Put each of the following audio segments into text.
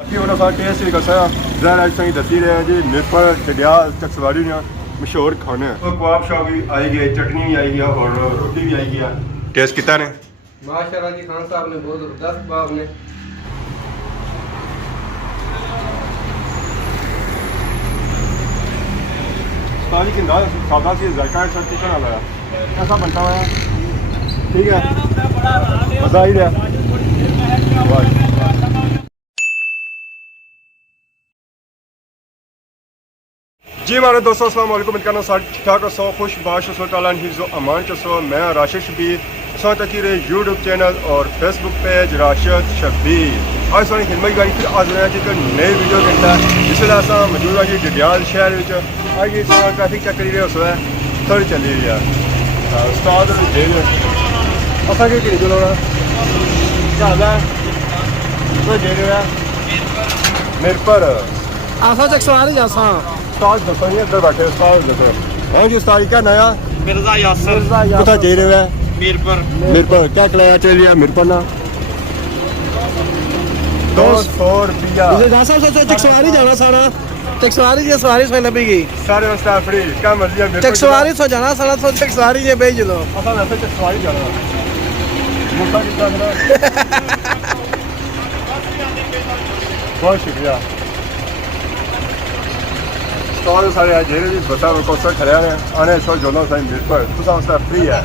बाकी उन्होंंने सारा टेस्ट भी कसा जहर आज सही दसी रहे हैं जी मिरपुर डडियाल चकसवारी ने मशहूर खाने तो कबाब शाह भी आई गए, चटनी भी आई गया और रोटी भी आई गया। टेस्ट कितना ने माशाल्लाह जी, खान साहब ने बहुत ज़बरदस्त कबाब ने। ताजी की अंदाज सादा सी जायका है, सब कितना लाया ऐसा बनता हुआ है, ठीक है मज़ा ही रहा। जी हमारे दोस्तों अस्सलाम वालेकुम, इनका साथ ठीक ठाक सो खुश बाश ताला हिफ्ज़ो अमान चसो। मैं राशिद शबीर साथ तकीरे यूट्यूब चैनल और फेसबुक पेज राशिद शबीर। आज सारी खिदमत गाड़ी फिर आज रहे हैं एक नए वीडियो के अंदर। जिसले अस मौजूद है जी डडियाल शहर में। आज इस ट्रैफिक चेक करी रहे उस थोड़ी चली रही है उस्ताद जेल असा कि चलो क्या हाल है तो जेल है मिरपुर आसा चकसवारी जासा उस्ताद दसो नहीं इधर बैठे उस्ताद दसो। हाँ जी उस्ताद क्या नया मिर्जा यासर कितना जे रहे है मीरपुर मिरपुर क्या किराया चल रहा है मिरपुर ना 200 रुपया चकसवारी जाना सारा चकसवारी जी सवारी सो लभेगी सारे वास्ते फ्री क्या मर्जी है चकसवारी सो जाना सारा सो चकसवारी जे भेज लो असा वैसे चकसवारी जाना मुसा कितना बहुत शुक्रिया तो सारे जेरे भी बता को सर खड़े हैं आने सो जोनो साइन मिरपुर तो वास्ते फ्री है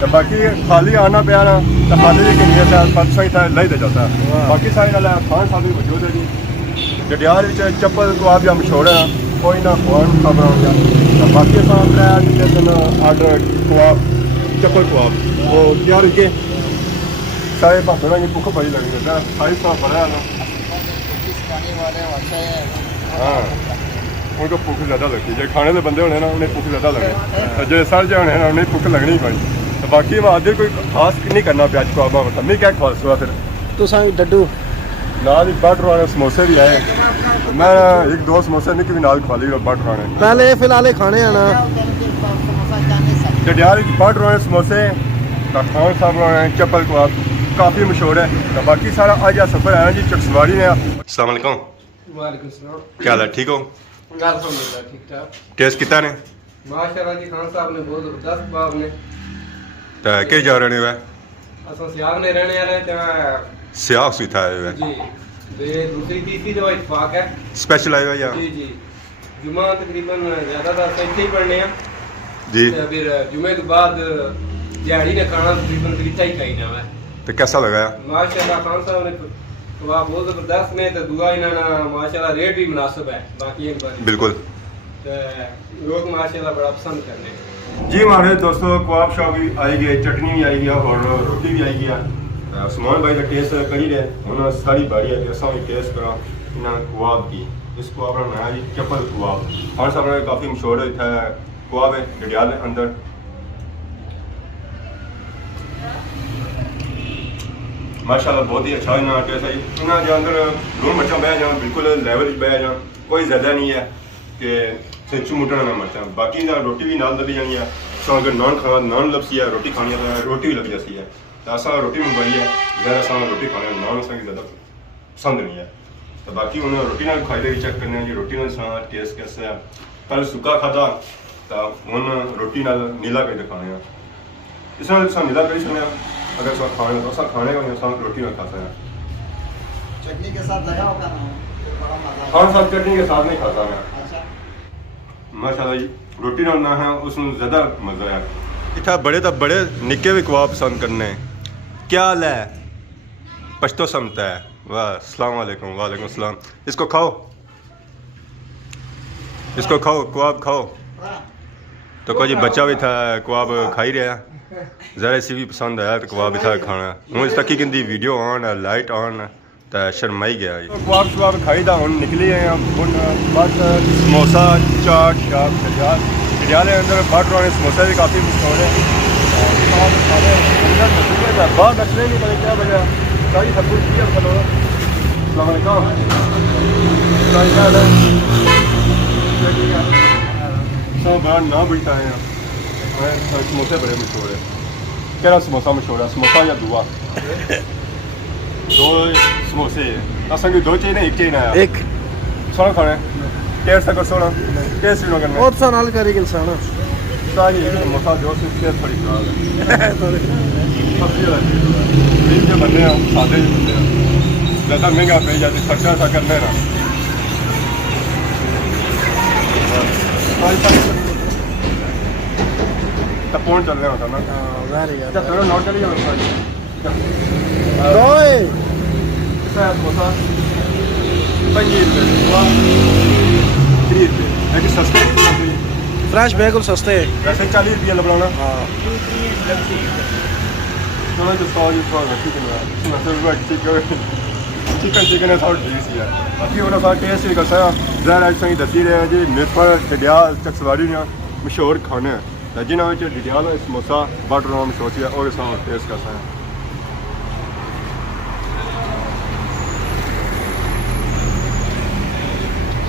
तो बाकी खाली आना पे आना तो खाली की नियत है परसों ही था ले दे जाता है। बाकी सारी गल खान साहब भी मौजूद है जी डडियाल चप्पल कबाब या मशहूर है कोई ना फोन खबर हो गया। बाकी आर्डर कबाब चप्पल कबाब वो तैयार के सारे भाषा की भुख बड़ी लगनी है सारी साफ बड़ा है हाँ उनको भुख ज़्यादा लगती है। जो खाने के बंदे होने ना उन्हें भुख ज़्यादा लगे जो सर जो होने ना उन्हें भुख लगनी ही पड़ी। तो बाकी मैं आदि कोई खास नहीं करना प्याज कबाबा मतलब मैं क्या खास हुआ फिर तो डड्डू नाल बटर वाले समोसे भी आए। मैं एक दो समोसे नहीं भी नाल खा ली बटर वाले पहले फिलहाल खाने आना डडियाल बटर वाले समोसे खान साहब वाले चप्पल कबाब काफ़ी मशहूर है। तो बाकी सारा आज सफ़र आया जी चकसवारी ने। अस्सलाम वालेकुम। वालेकुम सलाम। क्या हाल है ठीक हो ठीक ठाक टेस्ट कितना ने माशाल्लाह जी, खान साहब ने बहुत ज़बरदस्त कबाब ने। तो कि जा रहे हुए असा सियाग ने रहने वाले स्याह सी था जी। ये दूसरी तीसरी जो इत्तेफाक है स्पेशल आए हुए या जी जी। जुमा तकरीबन ज़्यादातर इतने ही पढ़ने हैं जी। फिर जुमे के बाद दिहाड़ी ने खाना तकरीबन इतना ही खाई जाना है। तो कैसा लगा माशाल्लाह खान साहब ने कबाब बहुत ज़बरदस्त ने। तो दुआ इन्होंने माशाल्लाह रेट भी मुनासिब है बाकी बिल्कुल लोग माशाल्लाह बड़ा पसंद करने जी। हमारे दोस्तों कबाब शाह भी आई गए, चटनी भी आई गया और रोटी भी आई गया। उस्मान भाई का टेस्ट करी रहे उन्होंने सारी बारी है असा भी टेस्ट करा इन्हें कबाब की। इस कबाब का नाम है जी चप्पल कबाब। खान साहब ने काफ़ी मशहूर है कबाब है डडियाल के अंदर। माशाल्लाह बहुत ही अच्छा इन्होंने टेस्ट है। इन्होंने जो अंदर लून मिर्चा बह जाए बिल्कुल लेवल बह जाए कोई ज़्यादा नहीं है कि सिंचू मुटना ना मिर्चा। बाकी रोटी भी नाल लभी जानी है। सो अगर नान खाना नान लपसी है रोटी खानी है तो रोटी भी लग जाती है। तो असा रोटी मंगवाई है ज़्यादा असा रोटी खाने नान असा ज़्यादा पसंद नहीं है। तो बाकी उन्हें रोटी ना खाई भी चेक करने जी रोटी ना टेस्ट कैसे है। कल सुक्का खाता तो हूँ रोटी नाल नीला कर खाने इस नीला कर सकते अगर सब खाने तो सब खाने का नहीं रोटी में खा सकते चटनी के साथ लगा होगा ना हाँ साथ चटनी के साथ नहीं खाता मैं। माशाल्लाह जी रोटी ना है उसमें ज़्यादा मज़ा है। इतना बड़े तो बड़े निक्के भी कबाब पसंद करने क्या हाल है पछतो समता है वाह अस्सलाम वालेकुम। वालेकुम अस्सलाम। इसको खाओ इसको खाओ कबाब खाओ। तो कोई बच्चा भी था कबाब खा ही रहा ज़रा इसी भी पसंद आया तो कबाब भी था खाना हूँ इस तक की कहती वीडियो ऑन लाइट ऑन तो शर्माई गया जी। कबाब शबाब खाई था हूँ निकली है बस समोसा चाट शाप डडियाल के अंदर बटर वाले समोसा भी काफ़ी मशहूर है। बाहर नचने नहीं पड़े क्या वजह सारी सब कुछ किया चलो। सब बड़ा ना बिकता है समोसे बड़े मशहूर है। क्या समोसा मशहूर है समोसा या दुआ 2 समोसे असांखे 2 चाहिए ना 1 चाहिए ना एक सोना खाना टेस्ट तक सोना टेस्ट भी ना करना बहुत सा नाल करेगी इंसान सारी समोसा जो से टेस्ट थोड़ी खराब है सब्जी वाली चीज जो बनने हैं सादे जो बनने हैं ज़्यादा महंगा पे जाते खर्चा सा करने ना तपोन चल रहे होता ना वेरी क्या गुड थोड़ा नोट करिए उसका ओए समोसा 5 रुपये 3 रुपये है कि सस्ते फ्रेश बिल्कुल सस्ते वैसे 40 रुपये लगाना हाँ थोड़ा जो 100 थोड़ा चिकन है चिकन है थोड़ा टेस्टी है बाकी उन्होंने सारा टेस्ट भी कैसा है ज़रा ऐसा ही दसी रहे हैं जी मिरपुर डडियाल चकसवारी ने मशहूर खाने हैं जिन्होंने डडियाल समोसा बटर नाम मशहूर है और इसका टेस्ट कैसा है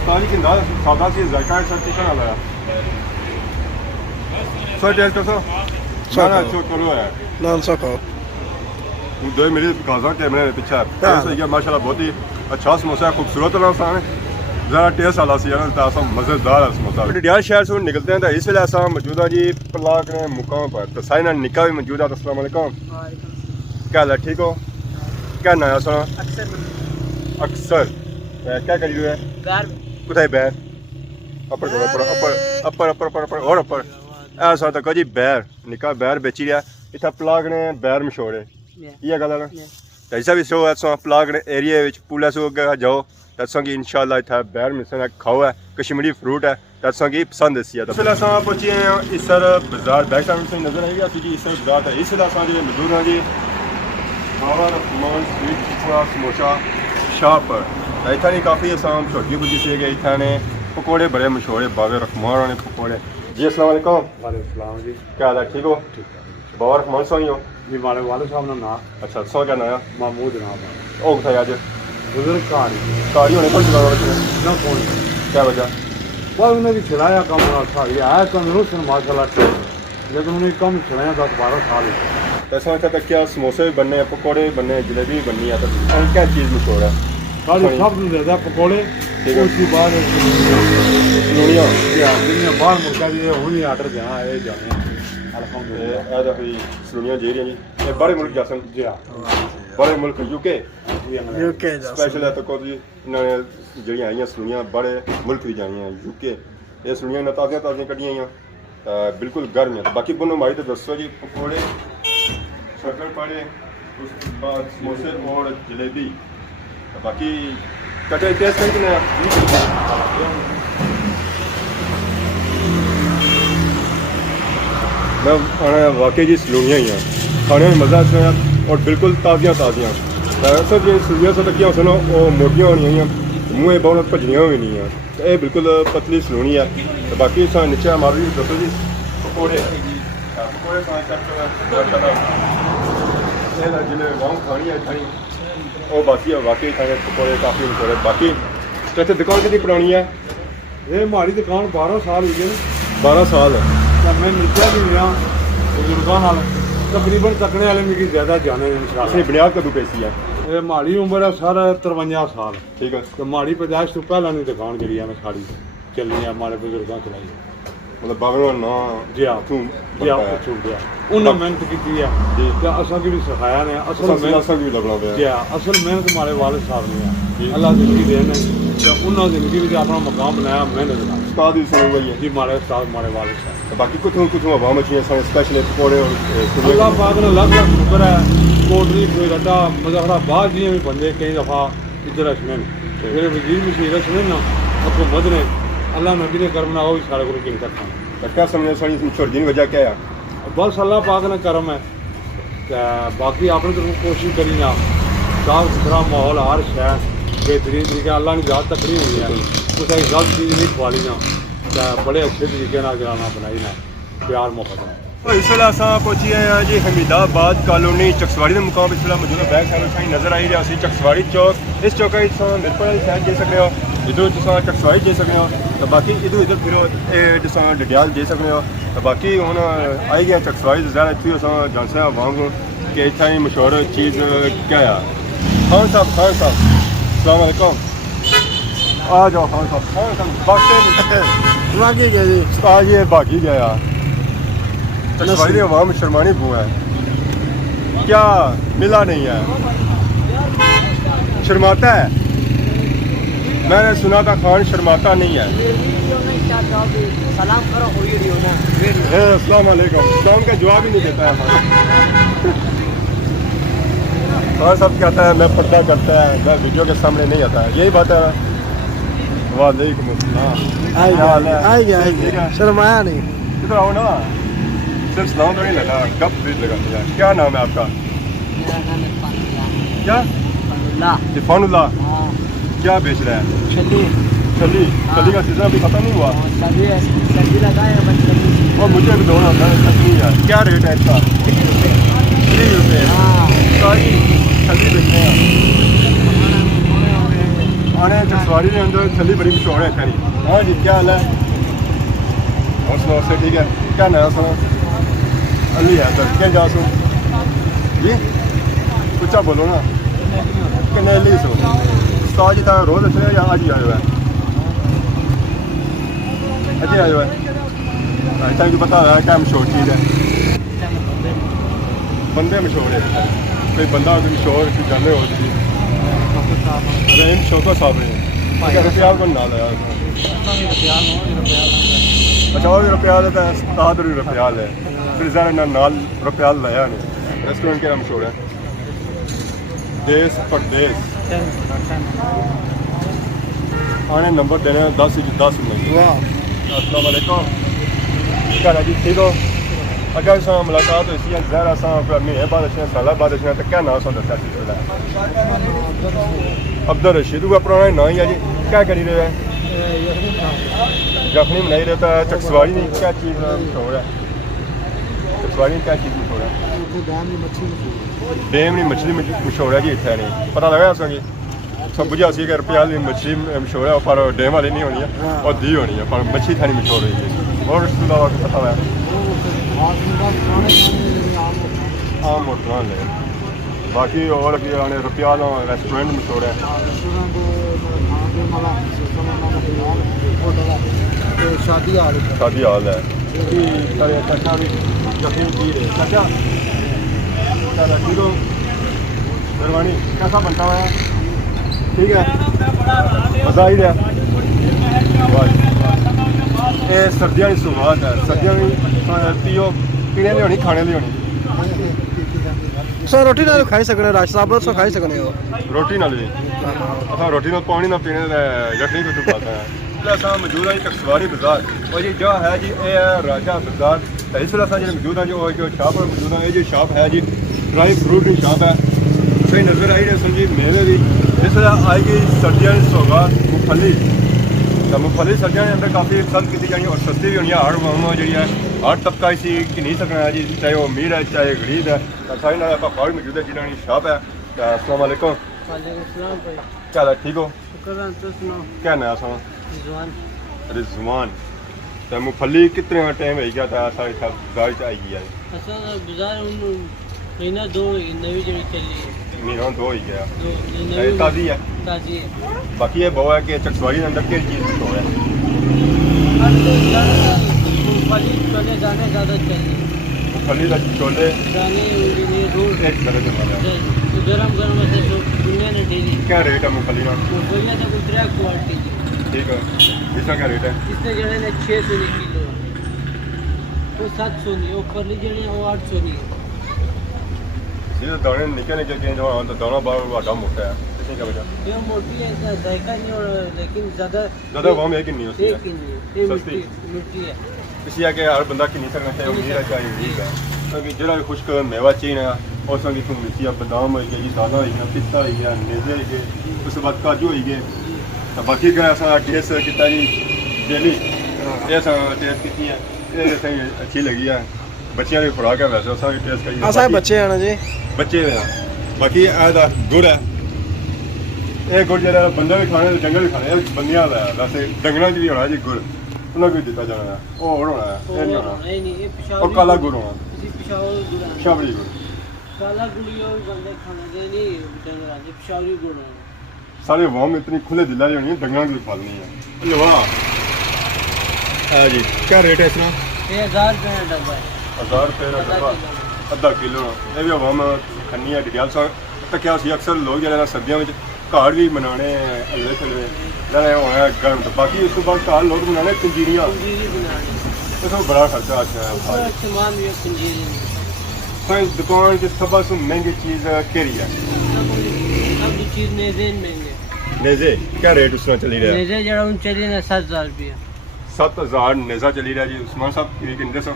सारी की अंदाज सादा सी जायका है सब चिकन वाला है सो टेस्ट कैसा सारा अच्छा करो है नाल सा खाओ दो मेरे काजा कैमरे में पीछे टेस्ट है माशाल्लाह बहुत ही अच्छा समोसा है खूबसूरत वाला सामने ज़रा टेस्ट वाला सी है ना मज़ेदार है समोसा डडियाल शहर से निकलते हैं तो इस वेले असा मौजूद है जी पलाक ने मुकाम पर तो साइना निका भी मौजूद है अस्सलाम वालेकुम क्या हाल है ठीक हो क्या नाम है सर अक्सर क्या करी हुए कुछ बैर अपर करो अपर अपर अपर अपर और अपर ऐसा तो जी बैर निका बैर बेची रहा इतना पलाक ने बैर मशहूर है ये गल है ना ऐसा भी सो है पलाक ने एरिया पुला से जाओ दसा कि इंशाल्लाह इतना बैर मिलना खाओ है कश्मीरी फ्रूट है दसा कि पसंद इसी है फिर अस पहुंचे हैं इसर बाजार बैक साइड से नजर आई जी इसर बाजार है इस वेले अस मौजूद हैं जी बाबा रखमान स्वीट समोसा शाह पर इतना काफ़ी असां छोटी बुजी से गए इतने पकौड़े बड़े मशहूर है बाबा रखमान ने पकौड़े जी अस्सलाम वालेकुम वालेकुम जी क्या हाल है ठीक हो बाबा रखमान सही हो जी मारे वाले साहब ना अच्छा सो क्या नाम है महमूद नाम है ओ बताइए आज बुजुर्ग कारी होने कौन सी ना कौन क्या वजह बस उन्हें भी खिलाया कम था ये आया तंदुरुस्त माशाल्लाह लेकिन उन्हें कम खिलाया 10-12 साल ऐसा था क्या समोसे भी बनने हैं पकौड़े भी बनने हैं जलेबी भी बननी है तो क्या चीज़ मशहूर है सारी सब ज़्यादा पकौड़े उसके बाद सलूनियाँ बाहर मुल्का भी हुई आर्डर देना है जाने सलूनियाँ जी रही जी बड़े मुल्क जासन जी हाँ बड़े मुल्क यूके यूके स्पेशल है तो कोई इन्होंने जी आई सलूनियाँ बड़े मुल्क भी जानी हैं यूके ये सलूनियाँ ने ताज़ियाँ ताज़ियाँ कढ़ियाँ हैं बिल्कुल गर्म है बाकी बुनो मारी तो दसो जी पकौड़े शक्कर पाड़े उसके बाद समोसे और जलेबी बाकी कटे टेस्ट है कि मैं वाकई जी सलूनियाँ ही हैं खाने में मज़ा अच्छा है और बिल्कुल ताज़ियाँ ताज़ियाँ सर ये सलूनियाँ से तकियाँ सुनो वो मोटियाँ होनी हैं मुँह बहुत भजनियाँ भी नहीं हैं तो ये बिल्कुल पतली सलूनी है तो बाकी सा नीचे हमारे दसो जी पकौड़े पकौड़े जिन्हें गाँव खानी है खानी और बाकी वाकई खाने पकौड़े काफ़ी मशहूर है बाकी तो दुकान कितनी पुरानी है ये हमारी दुकान 12 साल हो गए 12 साल है मैं मिलता भी गया बुजुर्गों नाल तकरीबन तकने वाले मिगी ज़्यादा जाने असली बुनियाद कदू पैसी है ये माड़ी उम्र है सर 53 साल ठीक है तो माड़ी पैदाइश तो पहला नहीं दुकान जी है साड़ी चली है हमारे बुजुर्गों चलाई है मतलब बाबा ना जी हाँ जी हाँ छूट गया उन्होंने मेहनत की है तो असा की भी सिखाया ने असल मेहनत भी लगना पे जी हाँ असल मेहनत हमारे वाले साहब ने है अल्लाह जिंदगी देने तो उन्होंने जिंदगी में अपना मकाम बनाया मेहनत का उस्ताद भी सुनो भाई है जी हमारे उस्ताद हमारे वाले साहब तो बाकी कुछ आवाम अच्छी है स्पेशल पकौड़े और अल्लाह पाक ने लाख लाख शुक्र है कोटरी कोयटा मुजफ्फराबाद जी भी बंदे कई दफ़ा इधर अचने मेरे वजीर भी सी रचने ना आपको मद ने अल्लाह नबी ने करम ना वो भी सारे को किन तक तो क्या समझो सारी छोटी वजह क्या है बस अल्लाह पाक ने करम है बाकी आपने तो कोशिश करी ना साफ सुथरा माहौल हर शहर बेहतरीन तरीके अल्लाह ने याद तकड़ी हुई है कुछ ऐसी गलत चीज़ नहीं खुआली ना बड़े अच्छे तरीके ना गिराना बनाई ना प्यार मोहब्बत तो इस वेले अस पहुंची गए हैं जी हमीदाबाद कॉलोनी चकसवाड़ी के मुकाम इस वेले मौजूद बैक साइड नजर आई रहा सी चकसवाड़ी चौक इस चौक मिरपुर वाली साइड जा सकते हो इधर तुम चकसवाड़ी जा सकते हो तो बाकी इधर फिरो तुम डडियाल जा सकते हो तो बाकी हूँ आई गया चकसवाड़ी ज़्यादा इतनी जान से आवाम को कि इतना ही मशहूर चीज़ क्या है खान साहब अस्सलाम वालेकुम। आ जाओ खान साहब भागते नहीं। बाकी क्या जी उस्ताद ये भाग ही गया। चकसवारी अवाम शर्मानी बुआ है, क्या मिला नहीं है, शर्माता है। मैंने सुना था खान शर्माता नहीं है। सलाम करो वीडियो ना अस्सलाम वालेकुम। सलाम का जवाब ही नहीं देता है खान साहब कहता है मैं पर्दा करता है, मैं वीडियो के सामने नहीं आता है। यही बात है। वालेकुम अस्सलाम। आ गया शर्माया नहीं। इधर आओ ना, सिर्फ सलाम तो नहीं लगा, कब प्लीज लगा दिया। क्या नाम है आपका? मेरा नाम है फानुल्लाह। क्या? फानुल्लाह। इरफानुल्लाह। हाँ। क्या बेच रहा है? छली। छली। छली का सीजन अभी खत्म नहीं हुआ। छली लगाए बस छली। और मुझे भी दौड़ा था, छली है। क्या रेट है इसका? 30 रुपये। हाँ। सारी छली बेचते हैं। आने चकसवारी के अंदर छली बड़ी मशहूर है खैरी। हाँ जी, क्या हाल है? और सुनो से ठीक है। क्या नया सुनो? अली है सर, क्या जा सुन जी, कुछ बोलो ना। कनेली सो उस्ताद जी था रोज अच्छे या आज ही आए हुआ है? अजय आए हुआ है। अच्छा जो पता है क्या मशहूर चीज़ है? बंदे मशहूर है। कोई बंदा मशहूर की जाने हो जी। अरे शौका साहब है रुपया को ना लाया। अच्छा वो भी रुपया लेता है, उस्ताद भी रुपया ले, फिर ज़रा ना नाल रुपया लाया नहीं। रेस्टोरेंट के नाम मशहूर है देश परदेश। आने नंबर देने 10 मिनट। अस्सलाम वालेकुम। क्या जी ठीक हो? अगर सा मुलाकात हुई है ज़रा सा महीने बाद अच्छे साल बाद अच्छे तो क्या नाम सा दसा अब्दुल रशीद हुआ पुराना ना ही है जी। क्या करी रहे हैं? यखनी बनाई रहता है। चकसवारी नहीं क्या चीज़ मशहूर है? चकसवारी में क्या चीज़ मशहूर है? डेम नहीं मछली मशहूर है जी। इतना नहीं पता लगा उसकी सब बुझा सी कि रुपया वाली मछली मशहूर है पर डेम वाली नहीं होनी है और दी होनी है, पर मछली थानी मशहूर हुई है। और उसके अलावा पता है आम होटल ले बाकी और रुपया रेस्टोरेंट मशहूर है। शादी हाल शादी हाल है। चाचा भी चाचा ठीक हो? मेहरबानी। कैसा बनता हुआ है? ठीक है, मज़ा ही है। ये सर्दियों की शुरुआत है। सर्दियों में पियो पीने ली होनी, खाने ली होनी। सर रोटी नाल खाई सकने राश साहब सो खाई सकने हो रोटी नाल भी असा रोटी नाल पानी ना पीने यखनी कुछ बात है। असा मौजूद है जी चकसवारी बाजार और ये जो है जी ये है राजा बाजार। तो इस वेले जो मौजूद है जो शॉप पर मौजूद है, ये जो शॉप है जी ड्राई फ्रूट की शॉप है। सही नज़र आई रही समझी मेवे भी इस वेले आएगी सर्दियों की सौगात मूँगफली। तो मूँगफली सर्दियों के अंदर काफ़ी पसंद की जानी और सस्ती भी होनी है। हर मामला जी है हर तबका इसी की नहीं सकना है जी, चाहे वो अमीर है चाहे गरीब है। तो सारी नाल आप मौजूद है जिन्होंने शॉप है। अस्सलाम वालेकुम। क्या हाल है? ठीक हो? क्या नया सुनो? रिजवान। तो मूँगफली कितने टाइम हो गया था सारी बाजार आई गई है? महीना दो नवी जड़ी चली महीना दो ही गया। दो ताज़ी है। ताजी बाकी ये बहुत है कि चकसवारी के अंदर क्या चीज़ मशहूर है? मूंगफली छोले जाने ज़्यादा चाहिए। मूँगफली का छोले जाने रोड एक तरह से गरम गरम ऐसे तो दुनिया ने डेली। क्या रेट है मूँगफली का? मूंगफली तो कुछ तरह क्वालिटी ठीक है, इसका क्या रेट है? इसने जड़े ने 600 किलो तो 700 नहीं, ऊपर ली जड़ी वो 800 नहीं। सीधे दाने निकल के जो तो दाना बार वाटा मोटा है, इसमें क्या वजह? ये मोटी है ऐसा जायका नहीं और लेकिन ज़्यादा वहाँ में एक ही नहीं होती है, ये सस्ती मिट्टी है। इसी के हर बंदा की नहीं सकना चाहिए, उम्मीद है चाहिए उम्मीद है क्योंकि जरा खुश्क मेवा चाहिए ना और संगी तुम मिट्टी बादाम हो गया, दाना हो गया, पिस्ता हो गया, नेजे हो गए, उसके बाद काजू हो गए। तो बाकी का ऐसा टेस्ट कितना जी डेली ऐसा टेस्ट की है, ये सही अच्छी लगी है। बच्चियां की खुराक है वैसे असा टेस्ट करिए। असा बच्चे हैं ना जी, बच्चे हैं बाकी ऐसा गुड़ है, ये गुड़ जरा बंदा भी खाने जंगल भी खाने बंदियां है वैसे डंगरा भी होना जी गुड़ उन्हें भी दिता जाना है और होना है ये नहीं होना और काला गुड़ होना शाबरी गुड़ काला गुड़िया भी बंदे खाने दे नहीं डंगरा जी पिशावरी गुड़ सारे वाम इतनी खुले दिला होनी है डंगरा की पालनी है लवा जी क्या रेट है इसका? ये 1000 रुपये का डब्बा है 1000 रुपये का डब्बा ਅੱਧਾ ਕਿਲੋ ਇਹ ਵੀ ਵਾਮ ਖੰਨੀ ਹੈ ਡਿਟੇਲ ਸਾ ਤੱਕਿਆ ਸੀ ਅਕਸਰ ਲੋਕ ਜਿਹੜੇ ਸਰਦੀਆਂ ਵਿੱਚ ਘਾੜ ਵੀ ਬਣਾਣੇ ਹਲਵੇ ਛਲਵੇ ਲੈ ਹੋਇਆ ਗਰਮ ਤੋਂ ਬਾਕੀ ਇਸ ਤੋਂ ਬਾਅਦ ਘਾੜ ਲੋਕ ਬਣਾਣੇ ਪੰਜੀਰੀਆਂ पंजीरी बनानी ਇਸ ਤੋਂ ਬੜਾ ਖਰਚਾ ਅੱਛਾ ਹੈ उसका सामान भी है पंजीरी में तो इस दुकान की सबसे महंगी चीज़ केरी है सब चीज़ नेजे महंगे नेजे क्या रेट उसमें चली रहा है? नेजे जरा उन चली ना 7000 रुपये 7000 नेजा चली रहा है जी उस्मान साहब ये कितने सौ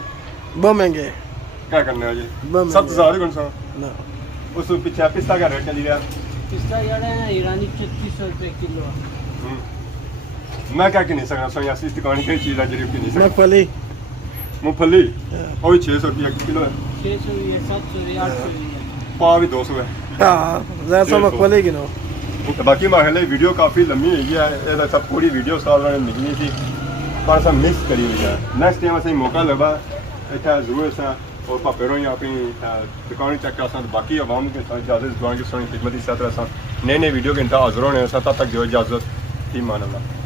बहुत महंगे क्या करने है जी बहुत 7000 कौन सा ना उस पीछे पिस्ता का रेट चली रहा है पिस्ता जरा है ना ईरानी 3600 रुपये किलो है मैं क्या कह नहीं सकता सो या इस दुकान की चीज़ है जी की नहीं सकता मूंगफली मूंगफली वो भी 600 रुपये किलो है 600 भी है 700 भी है 800 भी है पा भी 200 है हाँ ज़्यादा मूंगफली गिनो तो बाकी माहौल वीडियो काफ़ी लंबी हुई है ये सब पूरी वीडियो साल निकली थी पर सब मिस करी हुई है नेक्स्ट टाइम असें मौका लगा इतना जरूर सा और भापेरों ही अपनी दुकान चेक कर सकते बाकी आवाम के साथ इजाज़त दुकान की सोनी खिदमत इस तरह नए नए वीडियो के इंतजार हाजिर होने तब तक जो इजाज़त थी मान अल्लाह।